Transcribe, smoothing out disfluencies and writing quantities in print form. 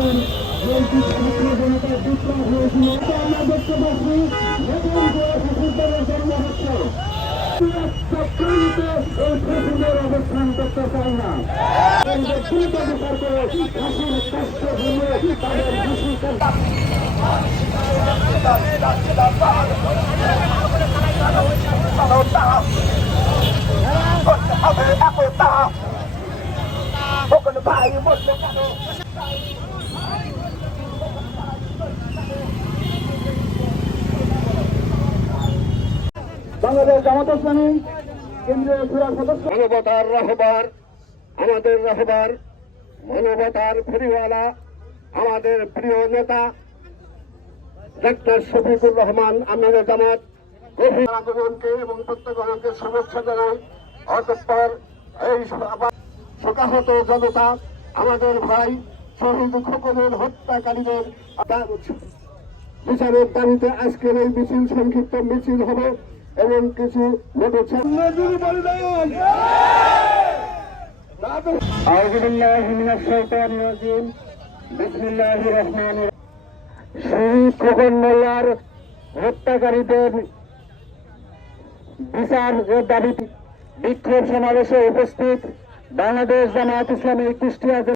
আগস্টের যে ছাত্র জনতার বিপ্লব হয়েছিল আমরা দেখতে পাচ্ছি নতুন করে ফেসিবাদের জন্ম হচ্ছে। চক্রান্তে এই ফেসিদের অবস্থান করতে চাই না। দ্রুত বিচার করে ফাঁসির কষ্ট দিয়ে তাদের ফাঁসি বাংলাদেশ জামাত ইসলামী কেন্দ্রীয় সুরা সদস্য মানবতার রাহবার, আমাদের রাহবার, মানবতার ফেরিওয়ালা, আমাদের প্রিয় নেতা ডাক্তার শফিকুর রহমান আমিরের জামাত গভীর আগমনকে এবং প্রত্যেককে শুভেচ্ছা জানাই। অতঃপর এই শোকাহত জনতা, আমাদের ভাই শহীদ খোকনের হত্যাকারীদের বিচারের দাবিতে আজকের এই মিছিল সংক্ষিপ্ত মিছিল হবে এবং কিছু শহীদ খোকন মোল্লার হত্যাকারীদের বিচার দাবি বিক্ষোভ সমাবেশে উপস্থিত বাংলাদেশ জামায়াত ইসলামী কুষ্টিয়া